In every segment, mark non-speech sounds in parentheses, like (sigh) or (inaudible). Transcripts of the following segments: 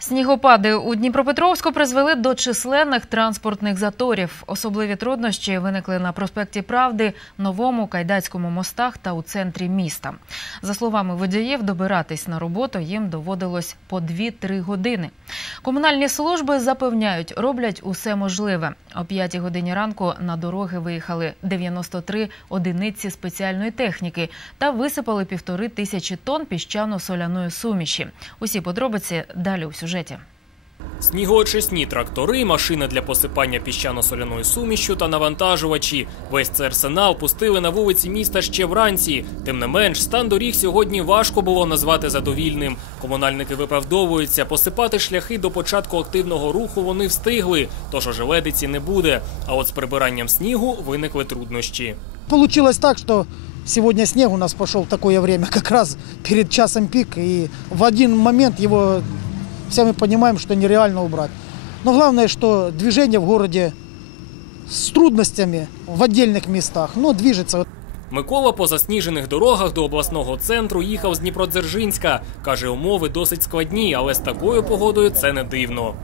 Снігопади у Дніпропетровську призвели до численних транспортних заторів. Особливі труднощі виникли на проспекті Правди, Новому, Кайдацькому мостах та у центрі міста. За словами водіїв, добиратись на роботу їм доводилось по 2-3 години. Комунальні служби запевняють, роблять усе можливе. О 5 годині ранку на дороги виїхали 93 одиниці спеціальної техніки та висипали півтори тисячі тонн піщано-соляної суміші. Усі подробиці далі у сюжеті. Снігоочисні трактори, машини для посипання піщано-соляною сумішю та навантажувачі. Весь цей арсенал пустили на вулиці міста ще вранці. Тим не менш, стан доріг сьогодні важко було назвати задовільним. Комунальники виправдовуються, посипати шляхи до початку активного руху вони встигли, тож ожеледиці не буде. А от з прибиранням снігу виникли труднощі. Получилось так, что сегодня снег у нас пошел в такое время, как раз перед часом пик, и в один момент его все мы понимаем, что нереально убрать. Но главное, что движение в городе с трудностями в отдельных местах, но движется. Микола по засніжених дорогах до обласного центру їхав з Дніпродзержинська. Каже, умови досить складні, але з такою погодою це не дивно.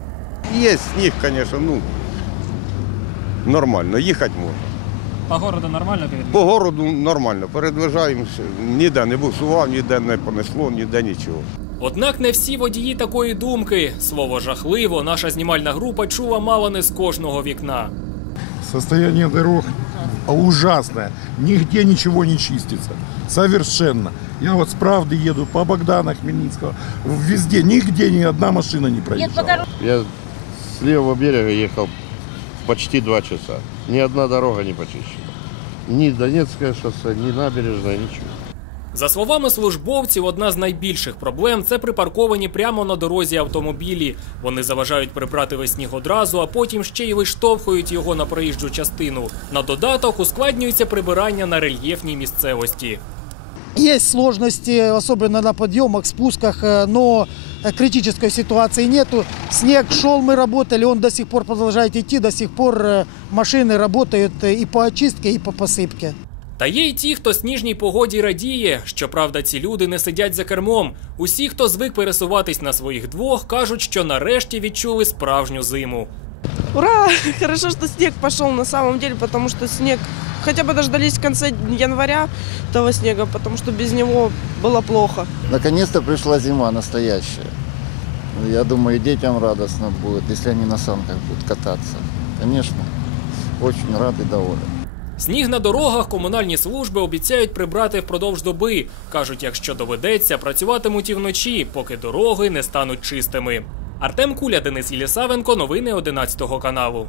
Є сніг, звісно, ну нормально, їхати можна. По городу нормально По городу нормально, передвижаємося, ніде не бусував, ніде не понесло, ніде нічого. Однак не всі водії такої думки. Слово жахливо наша знімальна група чула мало не з кожного вікна. Состояние дорог ужасное. Нигде ничего не чистится. Совершенно. Я вот с правды еду по Богдана Хмельницкого. Везде, нигде ни одна машина не проезжала. Я с левого берега ехал почти два часа. Ни одна дорога не почищена. Ни Донецкое шоссе, ни набережная, ничего. За словами службовців, одна з найбільших проблем це припарковані прямо на дорозі автомобілі. Вони заважають прибрати весь сніг одразу, а потім ще й виштовхують його на проїжджу частину. На додаток ускладнюється прибирання на рельєфній місцевості. Есть сложности, особенно на подъемах, спусках, э, но э, критической ситуации нету. Снег шел, мы работали, он до сих пор продолжает идти, до сих пор э, машины работают э, и по очистке, и по посыпке. Та є й ті, хто сніжній погоді радіє. Щоправда, ці люди не сидять за кермом. Усі, хто звик пересуватись на своїх двох, кажуть, що нарешті відчули справжню зиму. Ура! (laughs) Хорошо, что снег пошел на самом деле, потому что снег... Хотя бы дождались конца января того снега, потому что без него было плохо. Наконец-то пришла зима настоящая. Я думаю, и детям радостно будет, если они на санках будут кататься. Конечно, очень рад и доволен. Сніг на дорогах комунальні служби обіцяють прибрати впродовж доби. Кажуть, якщо доведеться, працюватимуть і вночі, поки дороги не стануть чистими. Артем Куля, Денис Єлісавенко, новини 11 каналу.